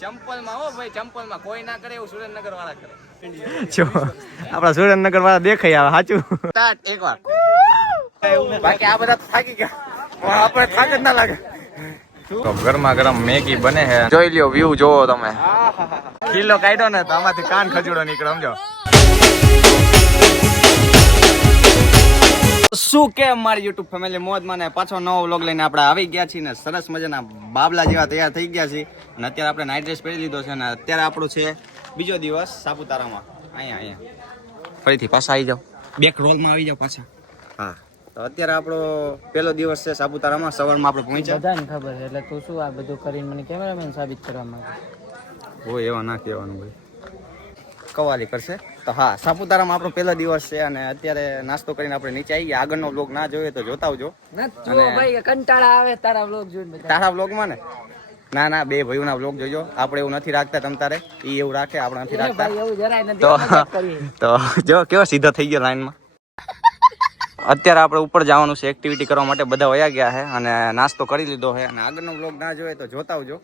ચંપલમાં હો ભાઈ, ચંપલમાં કોઈ ના કરે એવું સુરેન્દ્રનગર વાળા કરે. જો આપણા સુરેન્દ્રનગર વાળા દેખાય આવે સાચું. સ્ટાર્ટ એકવાર. બાકી આ બધા થાકી ગયા, આપણે થાક જ ના લાગે. તો ગરમા ગરમ મેગી બને છે, જોઈ લ્યો વ્યૂ જોવો તમે. કિલો કાઢ્યો ને તો આમાંથી કાન ખજૂડો નીકળે સમજો. શું કે મારી યુટ્યુબ ફેમિલી મોજ માને પાછો નવો વ્લોગ લઈને આપણે આવી ગયા છીએ ને સરસ મજાના બાબલા જેવા તૈયાર થઈ ગયા છીએ ને અત્યારે આપણે નાઇટ ડ્રેસ પહેરી લીધો છે ને અત્યારે આપણું છે બીજો દિવસ સાપુતારામાં. અહીંયા ફરીથી પાછા આવી જાઓ, બેક રોલમાં આવી જાઓ પાછા. હા તો અત્યારે આપણો પહેલો દિવસ છે સાપુતારામાં. સવારમાં આપણે પહોંચ્યા, બધાને ખબર છે એટલે તું શું આ બધું કરીને મને કેમેરામેન સાબિત કરવા માંગે? હોય એવા ના કહેવાનું ભાઈ, કવાલી કરશે. તો હા, સાપુતારામાં આપણો પહેલો દિવસ છે અને અત્યારે નાસ્તો કરીને આપણે નીચે આવી ગયા. આગળનો વ્લોગ ના જોઈએ તો જોતા આવજો. ભાઈ કંટાળા આવે તારા વ્લોગ જોઈને. તારા વ્લોગમાં ને ના બે ભાઈઓના વ્લોગ જોજો. આપણે એવું નથી રાખતા, તમ તારે ઈ એવું રાખે, આપણે નથી રાખતા. એવું જરાય નથી. તો જો કેવો સીધો થઈ ગયો લાઈનમાં. અત્યારે આપણે ઉપર જવાનું છે એક્ટિવિટી કરવા માટે, બધા વયા ગયા છે અને નાસ્તો કરી લીધો છે. અને આગળનો વ્લોગ ના જોઈએ તો જોતા આવજો.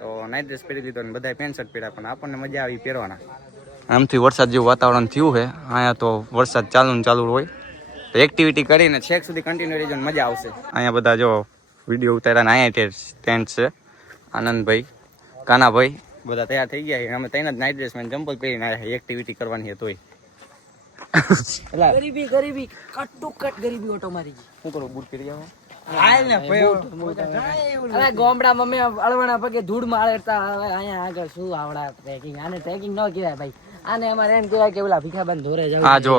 તો નાઇટ ડ્રેસ પહેરી લીધો ને બધા પેન્ટ શર્ટ પહેર્યા, પણ આપણને મજા આવી પહેરવાના. આમથી વરસાદ જેવું વાતાવરણ થયું છે અહીંયા, તો વરસાદ ચાલુ ને ચાલુ હોય તો એક્ટિવિટી કરીને છેક સુધી કન્ટિન્યુ રહેજો ને મજા આવશે. અહીંયા બધા જો વિડીયો ઉતાર્યા ને અહીંયા ટેન્ટ છે. આનંદભાઈ, કાનાભાઈ બધા તૈયાર થઈ ગયા છે. અમે તૈયાર જ નાઇટ ડ્રેસ માં ચંપલ પહેરીને આવ્યા એક્ટિવિટી કરવાની તોય. ગરીબી કટ ગરીબી ઓટો મારી ગઈ. શું કરું, બૂટ પહેરી જાવ. અરે ગોમડા મમ્મી અળવાના પગે ધૂળ મારતા અહીંયા આગળ શું આવડા ટ્રેકિંગ? આને ટ્રેકિંગ ન કહેવાય ભાઈ, આને અમારે એમ કહેવાય કે ઓલા ભીખાબાન ધોરે જાવ. હા જો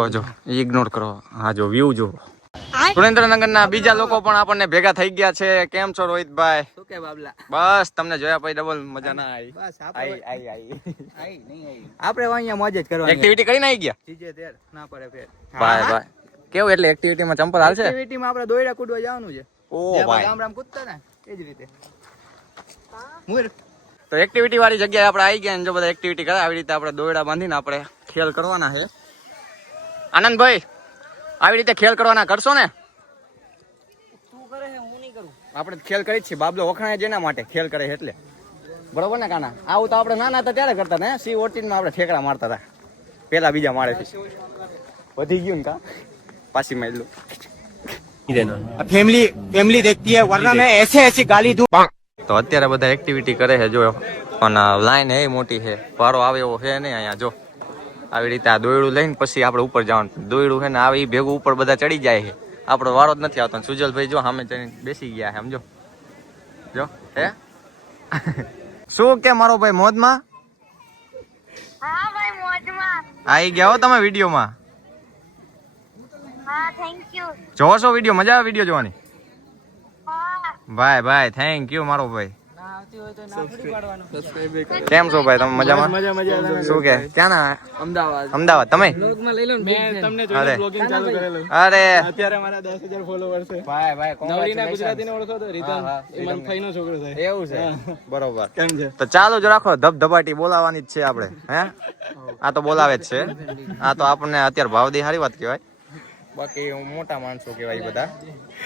ઇગ્નોર કરો. હા જો વ્યૂ જો. સુરેન્દ્રનગરના બીજા લોકો પણ આપણને ભેગા થઈ ગયા છે. કેમ છો રોહિતભાઈ? શું કે બાબલા? બસ તમને જોયા પછી ડબલ મજા ના આવી. બસ આપણે અહીંયા મોજ જ કરવાની. એક્ટિવિટી કરીને આવી ગયા. જીજે તેર ના પડે ફેર. બાય કેવું એટલે એક્ટિવિટીમાં ચંપલ હાલશે? એક્ટિવિટીમાં આપણે દોયડા કૂદવા જવાનું છે. ઓ ભાઈ, રામ કૂદતા ને એ જ રીતે. તો એક્ટિવિટી વાળી જગ્યાએ આપણે આવી ગયા ને જો બધા એક્ટિવિટી કરે આવી રીતે આપણે દોયડા બાંધીને આપણે ખેલ કરવાના છે. આનંદભાઈ આવી રીતે ખેલ કરવાના કરશો ને? તું કરે છે, હું નહીં કરું. આપણે ખેલ કરી જ છીએ. બાબલો વખણાય જેના માટે ખેલ કરે છે એટલે. બરોબર ને કાના? આવું તો આપણે નાના હતા ત્યારે કરતા ને. સી 14 માં આપણે ઠેકડા મારતા હતા પેલા બીજા માળેથી. વધી ગયું ને કા પાછી મારી લો. फैमिली देखती है वरना मैं ऐसे गाली दूं. તો અત્યારે બધા એક્ટિવિટી કરે છે જો, પણ લાઈન એ મોટી છે, વારો આવે એવો છે નહીં અહીંયા. જો આવી રીતે આ દોયડું લઈને પછી આપણે ઉપર જવાનું. દોયડું છે ને આવી ભેગું ઉપર બધા ચડી જાય છે, આપણો વારો જ નથી આવતો. સુજલભાઈ જો સામે ચડીને બેસી ગયા છે સમજો. જો હે શું કે મારો ભાઈ મોજમાં? હા ભાઈ મોજમાં. આવી ગયા હો તમે વિડીયોમાં. હા થેન્ક યુ. જોવો છો વિડીયો? મજા આવે વિડીયો જોવાની? હા ભાઈ થેન્ક યુ મારો ભાઈ. ના આવતી હોય તો ના ફરી પાડવાનું. કેમ છો ભાઈ તમે? મજામાં? શું કે ક્યાં ના? અમદાવાદ. તમે? વ્લોગમાં લઈ લો ને. मैं તમને અરે ब्लॉगिंग चालू करेलो. અરે અત્યારે મારા 10,000 ફોલોવર છે. ભાઈ નવરીના ગુજરાતીને ઓળખો તો રીતન ઈમન ફઈનો છોકરો થાય. એવું છે. બરોબર. કેમ છે? તો ચાલો જ રાખો, ધબધબાટી બોલાવાની જ છે આપણે. હે આ તો બોલાવે જ છે. આ તો આપણને અત્યારે ભાવદી સારી વાત કહેવાય. બાકી મોટા માણસો કહેવાય બધા.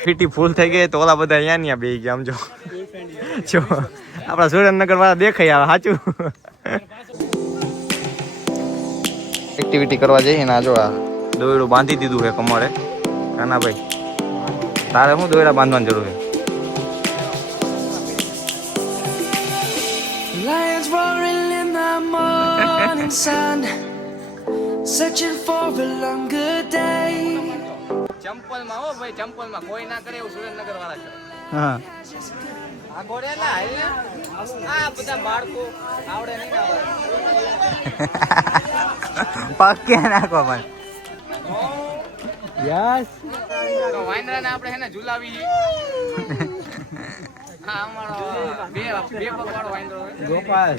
પીટી ફૂલ થઈ ગઈ તો ઓલા બધા અહીંયા બેસી ગયા સમજો. જો આપણા સુરેન્દ્રનગર વાળા દેખાય આવે સાચું. એક્ટિવિટી કરવા જઈએ ને જો આ દોયડું બાંધી દીધું છે કમરે. કાના ભાઈ તારે શું દોયડા બાંધવાની જરૂર છે? Lions roaring in the morning sun, searching for a longer day. ચંપલમાં હો ભાઈ, ચંપલમાં કોઈ ના કરે એવું સુરેન્દ્રનગર વાળા કરે. હા આ ગોળેલા હાલ ને આ બધા બાળકો આવડે નહીં આવડે. પગ ક્યાં નાખો પણ? યસ તો વાંદરાને આપણે હે ને ઝુલાવી. આ અમારો બે પગવાળો વાંદરો છે. ગોપાલ.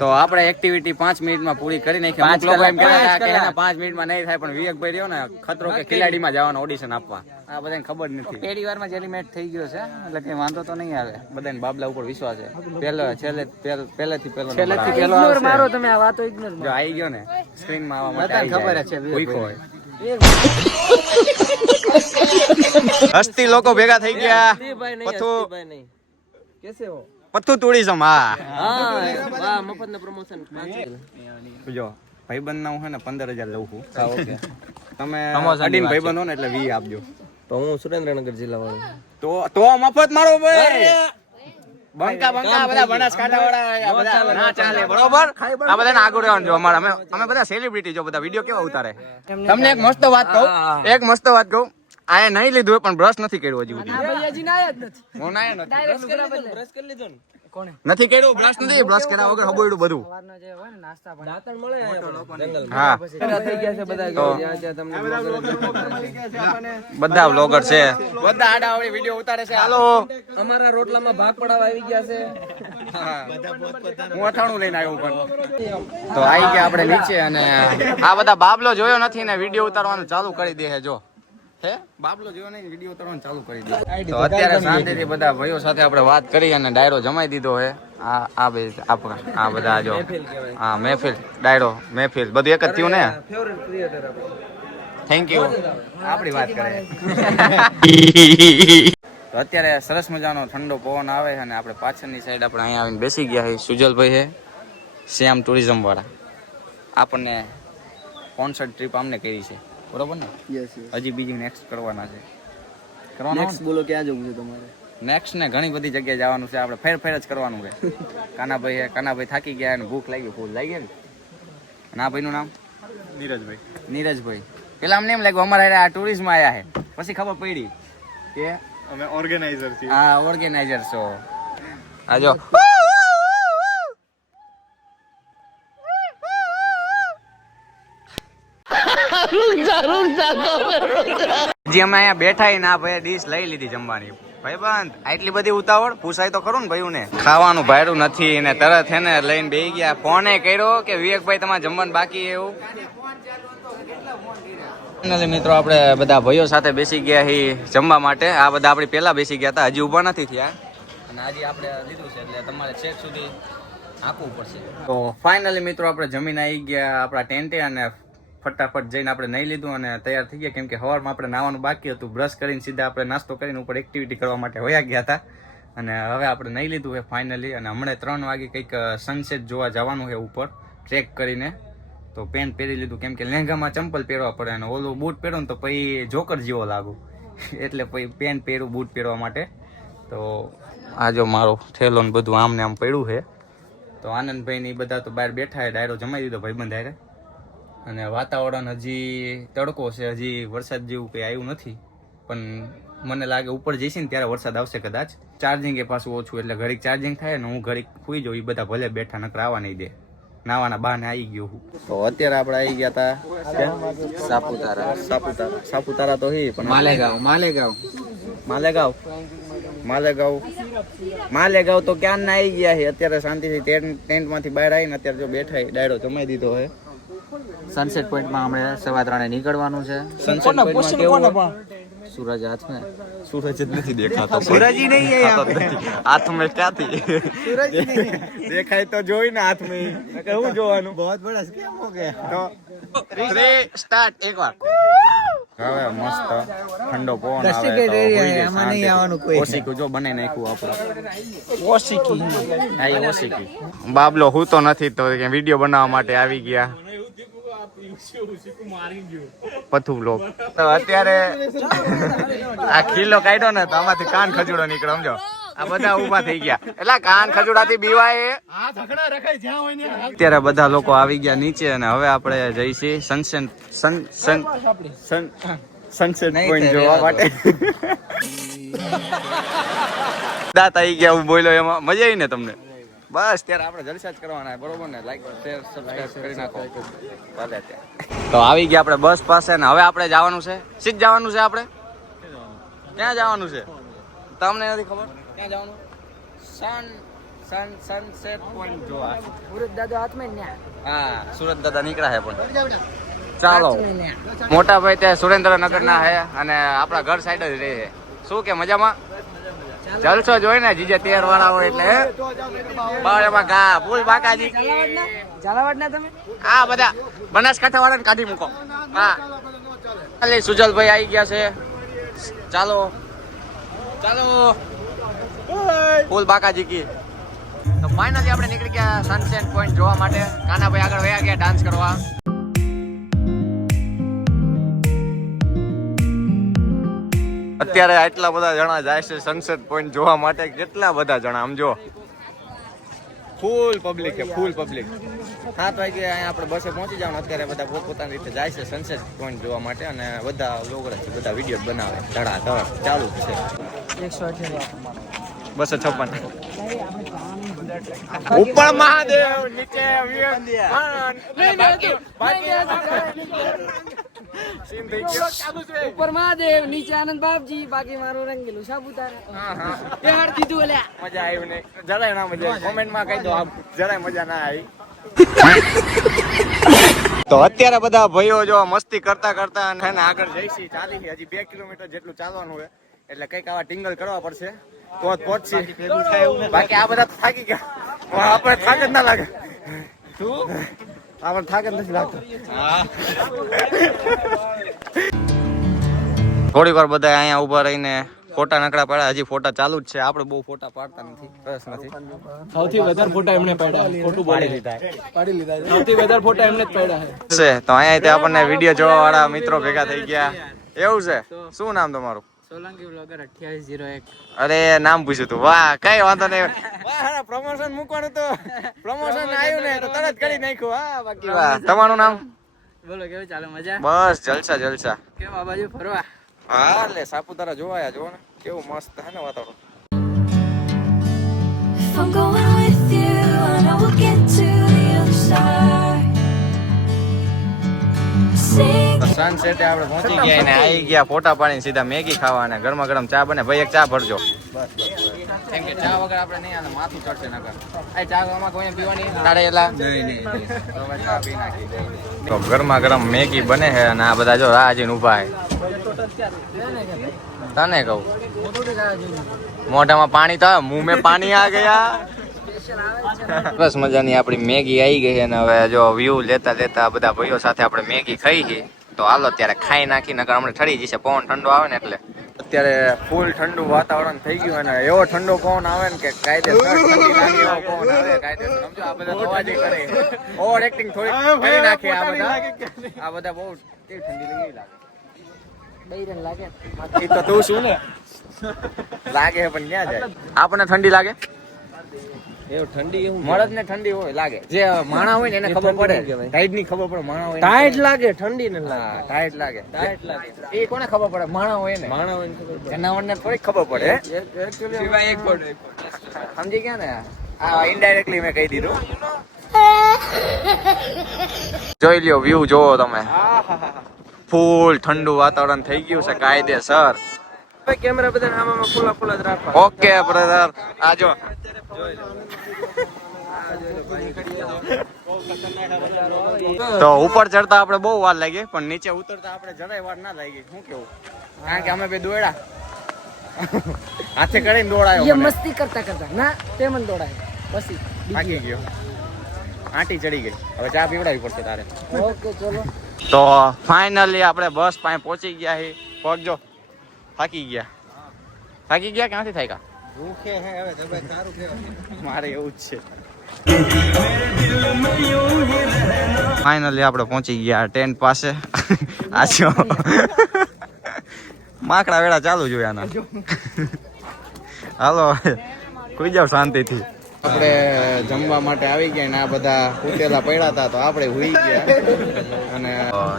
તો આપણે એક્ટિવિટી 5 મિનિટમાં પૂરી કરી નાખી. 5 લોકો એમ કહેતા હતા કે એના 5 મિનિટમાં નહીં થાય, પણ વિવેકભાઈ રહ્યો ને ખતરો કે ખિલાડીમાં જવાનું ઓડિશન આપવા. આ બધાને ખબર નથી. પહેલી વારમાં જેલી મેચ થઈ ગયો છે એટલે કઈ વાંધો તો નહીં આવે. બધાને બાબલા ઉપર વિશ્વાસ છે. પહેલેથી પહેલો મારો તમે આ વાતો ઇગ્નોર જો આવી ગયો ને સ્ક્રીનમાં આવવા માટે ખબર છે ભૂખો હોય. હસ્તી લોકો ભેગા થઈ ગયા. ભાઈ પથુ નહીં. कैसे हो? પથ્થુ ટુરિઝમ. હા હા મફત નું પ્રમોશન જો ભાઈબંધ ના હું હે ને 15,000 લઉં છું. ઓકે તમે અડીન ભાઈબંધ હો ને એટલે 20 આપજો. તો હું સુરેન્દ્રનગર જિલ્લા વાળો તો મફત મારો ભાઈ. બંકા બધા બનાસકાંઠા વાળા બધા ના ચાલે બરોબર. આ બધાને આગળ રહેવાનું જો અમારે અમે બધા સેલિબ્રિટી જો બધા વિડિયો કેવા ઉતારે. તમને એક મસ્ત વાત કહું આ નહીં લીધું હોય પણ બ્રશ નથી કર્યું હજી સુધી. ભૈયાજી ના આયા જ નથી હું નાયો નથી. બ્રશ કરી લીધો ને કોણે નથી કર્યું બ્રશ નથી. બ્રશ કર્યા વગર હબોયડું બધું. સવારનો જે હોય ને નાસ્તા પાણી દાંતણ મળે જંગલ હા થઈ ગયા છે બધા તો બધા વ્લોગર છે. બધા આડાવડી વિડિયો ઉતારે છે. હાલો અમારા રોટલામાં ભાગ પડાવવા આવી ગયા છે. હું અથાણું લઈને આવ્યો પણ તો આવી ગયા આપણે નીચે અને આ બધા બાબલો જોયો નથી ને વિડિયો ઉતારવાનું ચાલુ કરી દે છે. જો હે બાબલો જોયો નહીં વિડિયો ઉતારવાનું ચાલુ કરી દે. તો અત્યારે શાંતિથી બધા ભાઈઓ સાથે આપણે વાત કરી અને ડાયરો જમાઈ દીધો છે. આ બે આપણા આ બધા જો હા મહેફિલ ડાયરો મહેફિલ બધું એક જ થયું ને. Favourite creator thank you. આપણી વાત કરે. તો અત્યારે સરસ મજાનો ઠંડો પવન આવે છે અને આપણે પાછળની સાઈડ આપણે અહીંયા આવીને બેસી ગયા છે. સુજલભાઈ છે શ્યામ ટુરિઝમ વાળા. આપણને કોન્સર્ટ ટ્રીપ અમને કરી છે બરોબર ને. હજી બીજી નેક્સ્ટ કરવાના છે. નેક્સ્ટ બોલો ક્યાં જવું છે તમારે? નેક્સ્ટ ને ઘણી બધી જગ્યાએ જવાનું છે. આપણે ફેર જ કરવાનું છે. કાનાભાઈ થાકી ગયા અને ભૂખ લાગી ફૂલ લાગી ગઈ ને. અને આ ભાઈનું નામ નીરજભાઈ. પેલા અમને એમ લાગ્યું અમારા આ ટુરિસ્ટમાં આવ્યા છે પછી ખબર પડી કે અમે ઓર્ગેનાઇઝર છીએ. હા ઓર્ગેનાઇઝર છો. આ જો જે અમે અહીંયા બેઠા ના ભાઈ ડીશ લઈ લીધી જમવાની. ભાઈબંધ આટલી બધી ઉતાવળ પૂછાય તો ખરું ને ભાઈ ને. ખાવાનું ભાડું નથી ને તરત હે ને લઈને બેસી ગયા. ફોને કર્યો કે વિવેકભાઈ તમારે જમવાનું બાકી એવું. મિત્રો આપણે બધા ભાઈઓ સાથે બેસી ગયા છીએ જમવા માટે. આ બધા આપણી પહેલા બેસી ગયા હતા હજી ઊભા નથી થયા અને આજે આપણે લીધું છે એટલે તમારે છેક સુધી આપવું પડશે. તો ફાઇનલી મિત્રો આપણે જમીન આવી ગયા આપણા ટેન્ટે અને ફટાફટ જઈને આપણે નહીં લીધું અને તૈયાર થઈ ગયા. કેમ કે સવારમાં આપણે નાવાનું બાકી હતું. બ્રશ કરીને સીધા આપણે નાસ્તો કરીને ઉપર એક્ટિવિટી કરવા માટે વયા ગયા હતા અને હવે આપણે નહીં લીધું છે ફાઇનલી. અને હમણાં 3 વાગે કંઈક સનસેટ જોવા જવાનું છે ઉપર ટ્રેક કરીને. તો પેન્ટ પહેરી લીધું કેમ કે લહેંગામાં ચંપલ પહેરવા પડે અને ઓલું બૂટ પહેરું ને તો પછી જોકર જેવો લાગુ એટલે પછી પેન્ટ પહેરું બૂટ પહેરવા માટે. તો આ જો મારો થેલો ને બધું આમને આમ પડ્યું છે. તો આનંદભાઈ ને બધા તો બહાર બેઠા છે. ડાયરો જમાઈ દીધો ભાઈબંધ હારે. અને વાતાવરણ હજી તડકો છે. હજી વરસાદ જેવું કંઈ આવ્યું નથી પણ મને લાગે ઉપર જઈશ ને ત્યારે વરસાદ આવશે કદાચ. ચાર્જિંગ એ પાછું ઓછું એટલે ઘડીક ચાર્જિંગ થાય ને હું ઘડીક સુઈ જાઉં. એ બધા ભલે બેઠા નકર આવવા નહીં દે. નાવાના બહાને આવી ગયો હું. તો અત્યારે આપણે આવી ગયા હતા સાપુતારા તો હી પણ માલેગાંવ તો ક્યાં ના આવી ગયા છે. અત્યારે શાંતિથી ટેન્ટમાંથી બહાર આવીને અત્યારે જો બેઠા ડાયરો જમાઈ દીધો છે. સનસેટ પોઈન્ટમાં આપણે 3:15 નીકળવાનું છે. સનસેટ પોઈન્ટમાં સૂરજ હાથમાં સૂરજ જ નથી દેખાતો. સૂરજ નહીં હાથમાં ક્યાંથી દેખાય તો જોઈ ને હાથમાં હું જોવાનું. બહુત બડા સ્કેમ હો ગયા. તો 3 સ્ટાર્ટ એકવાર. હવે મસ્ત ઠંડો પવન આવે તો ઓસીકું જો બનાવી નાખ્યું આપણે. ઓસીકી બાબલો હું તો નથી તો વિડીયો બનાવવા માટે આવી ગયા. પથુ બ્લોગ તો અત્યારે આ ખીલો કાઢ્યો ને તો આમાંથી કાન ખજૂડો નીકળ્યો સમજો. આ બધા ઊભા થઈ ગયા એટલે કાન ખજૂડાથી બીવાય. અત્યારે બધા લોકો આવી ગયા નીચે અને હવે આપણે જઈશી સનસેટ પોઈન્ટ જોવા માટે. દાંત આવી ગયા હું બોલ્યો એમાં મજા આવી ને તમને. બસ ત્યારે આપણે જલસા જ કરવાના બરોબર ને. લાઈક શેર સબસ્ક્રાઇબ કરી નાખો. ભલે ત્યાં તો આવી ગયા આપણે બસ પાસે ને હવે આપણે જવાનું છે. સીધ જવાનું છે આપણે. ક્યાં જવાનું છે તમને નથી ખબર ક્યાં જવાનું? સનસેટ પોઈન્ટ જોવા. સુરત દાદા હાથમાં ને. હા સુરત દાદા નીકળ્યા છે પણ ચાલો. મોટા ભાઈ ત્યાં સુરેન્દ્રનગર ના હે અને આપણા ઘર સાઈડ જ રહે છે. શું કે મજામાં જલસો જોઈ ને જીજે 13 વાળા હોય એટલે બાળમાં ગા ફૂલ બાકાજી ઝાલાવાડ ના તમે આ બધા બનાસકાંઠા વાળાને કાઢી મૂકો. હા એટલે સુજલભાઈ આવી ગયા છે. ચાલો ફૂલ બાકાજી કી તો ફાઇનલી આપણે નીકળી ગયા સનસેટ પોઈન્ટ જોવા માટે. કાનાભાઈ આગળ વયા ગયા ડાન્સ કરવા. અત્યારે આટલા બધા જણા જાય છે સનસેટ પોઈન્ટ જોવા માટે. કેટલા બધા જણા આમ જો, ફૂલ પબ્લિક છે, ફૂલ પબ્લિક. 7 વાગે અહીંયા આપણે બસે પહોંચી જવાનું. અત્યારે બધા પોતપોતાની રીતે જાય છે સનસેટ પોઈન્ટ જોવા માટે અને બધા વ્લોગર છે, બધા વિડીયો બનાવે. ધડાધડ ચાલુ જ છે. 256. ઉપર મહાદેવ, નીચે ઉપર મહાદેવ, નીચે આનંદ બાપજી, બાકી મારું રંગીલું સાપુતારા. યાર દીધું ઓલ્યા. મજા આવી ને જરાય ના મજા આવી. કોમેન્ટમાં કહી દો, જરાય મજા ના આવી. તો અત્યારે બધા ભાઈઓ જો મસ્તી કરતા કરતા અને આગળ જઈશી. ચાલી હજી 2 કિલોમીટર જેટલું ચાલવાનું હોય એટલે કઈક આવા ટિંગલ કરવા પડશે તો જ પહોંચશે. બાકી આ બધા થાકી ગયા. આપણે થાક જ ના લાગે. આપણે થાક જ નથી લાગતો. થોડીક વાર બધા અહીંયા ઉભા રહીને ફોટા નકડા પાડ્યા. હજી ફોટા ચાલુ જ છે. આપણે બહુ ફોટા પાડતા નથી, રસ નથી. સૌથી વધારે ફોટા એમને પાડ્યા, ખોટું પાડી લીધા. સૌથી વધારે ફોટા એમને જ પાડ્યા છે તો અહીંયા આપણને વિડીયો જોવા વાળા મિત્રો ભેગા થઈ ગયા. એવું છે? શું નામ તમારું? સોલંકી બ્લોગર 2801. અરે નામ પૂછ્યું તું. વાહ, કઈ વાંધો નહીં. પ્રમોશન મૂકવાનું તો પ્રમોશન આવ્યું ને તો તરત કરી નાખ્યું. હા, બાકી વાહ, તમારું નામ? બોલો કેવું ચાલે? મજા? બસ જલસા જલસા. કેમ આ બાજુ ફરવા? હા, એટલે સાપુતારા જોવાયા જો ને કેવું મસ્ત હે ને વાતાવરણ. If I'm going with you, I know we'll get to the other side. Sing. સનસેટે આપણે પહોંચી ગયા ને આવી ગયા ફોટા પાડીને સીધા મેગી ખાવા અને ગરમા ગરમ ચા બને. ભાઈ એક ચા ભરજો. કેમ કે ચા વગર આપણે નહીં આને માથું ચડશે નકર. આ ચા આમાં કોઈને પીવાની તાળેલા નહીં. તો હવે ચા પી નાખી. તો ગરમા ગરમ મેગી બને છે અને આ બધા જો રાહ જોઈને ઊભા છે. તને કહું મોઢામાં પાણી તો મુંહ મેં પાણી આ ગયા. બસ મજાની આપણી મેગી આવી ગઈ અને હવે જો વ્યૂ લેતા લેતા બધા ભાઈઓ સાથે આપણે મેગી ખાઈ છે. તો હાલો અત્યારે ખાઈ નાખી નકર હમણાં ઠરી જશે. પવન ઠંડો આવે ને એટલે અત્યારે ફૂલ ઠંડુ વાતાવરણ થઈ ગયું અને એવો ઠંડો પવન આવે ને કે કાયદેસર ઠંડી લાગે એવો પવન આવે કાયદેસર. સમજો આ બધા અવાજ કરે, ઓવર એક્ટિંગ થોડી કરી નાખે આ બધા બહુ ઠંડી લાગે. બૈરન લાગે. એ તો તું શું ને લાગે પણ ક્યાં જાય. આપણને ઠંડી લાગે? એવું ઠંડી એવું મળદ ને ઠંડી હોય લાગે. જે માણા હોય ને એને ખબર પડે. ટાઈટ ની ખબર પડે. માણા હોય ટાઈટ લાગે, ઠંડી ને હા ટાઈટ લાગે. ટાઈટ લાગે. એ કોને ખબર પડે? માણા હોય ને. માણા હોય ને ખબર પડે. જનાવરને થોડી ખબર પડે. સિવાય એક પડે. સમજી ગયા ને? આ ઇનડાયરેક્ટલી મેં કહી દીધું. જોઈ લ્યો વ્યૂ જોવો તમે. ફૂલ ઠંડુ વાતાવરણ થઈ ગયું છે કાયદેસર. કેમેરા બધા આમાં ખુલ્લા ખુલ્લા જ રાખવા. Okay brother. આજો તો ઉપર ચડતા આપણે બહુ વાર લાગી પણ નીચે ઉતરતા આપણે જરાય વાર ના લાગી. શું કેવું? કારણ કે અમે બે દોડ્યા હાથે કરીને દોડાયો. ये मस्ती करता करता ना તે મને દોડાય પછી થાકી ગયો. આંટી ચડી ગઈ. હવે ચા પીવડાવી પડશે તારે. ઓકે ચલો. તો ફાઇનલી આપણે બસ પાસે પહોંચી ગયા છે. પગજો થાકી ગયા. થાકી ગયા ક્યાંથી થાક્યા? ભૂખે હે હવે તબિયત સારું કહેવાય. મારે એવું જ છે. ફાઇનલી આપણે પહોંચી ગયા ટેન્ટ પાસે. આજો માકડા વેળા ચાલુ જોઈએ આના. હાલો કોઈ જાવ શાંતિથી. આપણે જમવા માટે આવી ગયા ને આ બધા ઉતેલા પડ્યા હતા તો આપણે હુઈ ગયા અને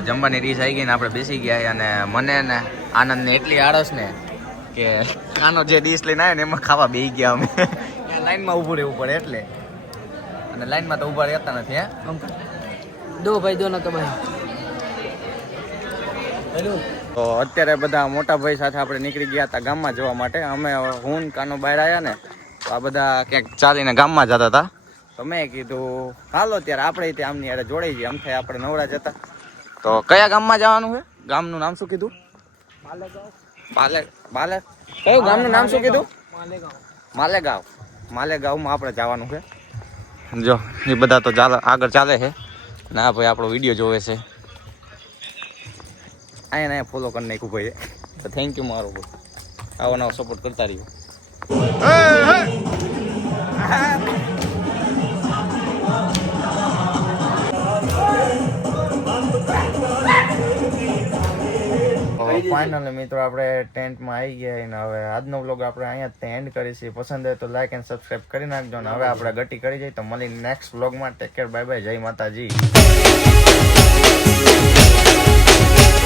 જમવાની ડીશ આવી ગઈ ને આપણે બેસી ગયા અને મને ને આનંદ ને એટલી આળસ ને કે આનો જે ડીશ લઈને આવ્યો ને એમાં ખાવા બેસી ગયા અમે. લાઈનમાં ઊભું રહેવું પડે એટલે. અને લાઈનમાં તો ઊભા રહેતા નથી. હે દો ભાઈ દો ના તો ભાઈ. તો અત્યારે બધા મોટા ભાઈ સાથે આપણે નીકળી ગયા હતા ગામમાં જવા માટે. અમે હું કાનો બહાર આવ્યા ને તો આ બધા ક્યાંક ચાલીને ગામમાં જતા હતા. તો મેં કીધું હાલો ત્યારે આપણે ત્યાં આમની યારે જોડાઈ જઈએ. આમ થાય આપણે નવરા જતા. તો કયા ગામમાં જવાનું છે? ગામનું નામ શું કીધું? બાલે. કયું ગામનું નામ શું કીધું? માલેગાંવ. માલેગાંવમાં આપણે જવાનું છે. જો એ બધા તો આગળ ચાલે છે. ના ભાઈ આપણો વિડીયો જોવે છે. અહીંયા ફોલો કરી નાખ્યું ભાઈ. તો થેન્ક યુ મારો ભાઈ. આવો નવો સપોર્ટ કરતા રહ્યો. ફાઇનલી મિત્રો આપણે ટેન્ટમાં આવી ગયા અને હવે આજનો વ્લોગ આપણે અહીંયા એન્ડ કરીશું. પસંદ હોય તો લાઈક એન્ડ સબસ્ક્રાઇબ કરી નાખજો અને હવે આપણે ગટી કરી જઈએ તો મળી નેક્સ્ટ વ્લોગમાં. ટેક કેર, બાય બાય, જય માતાજી.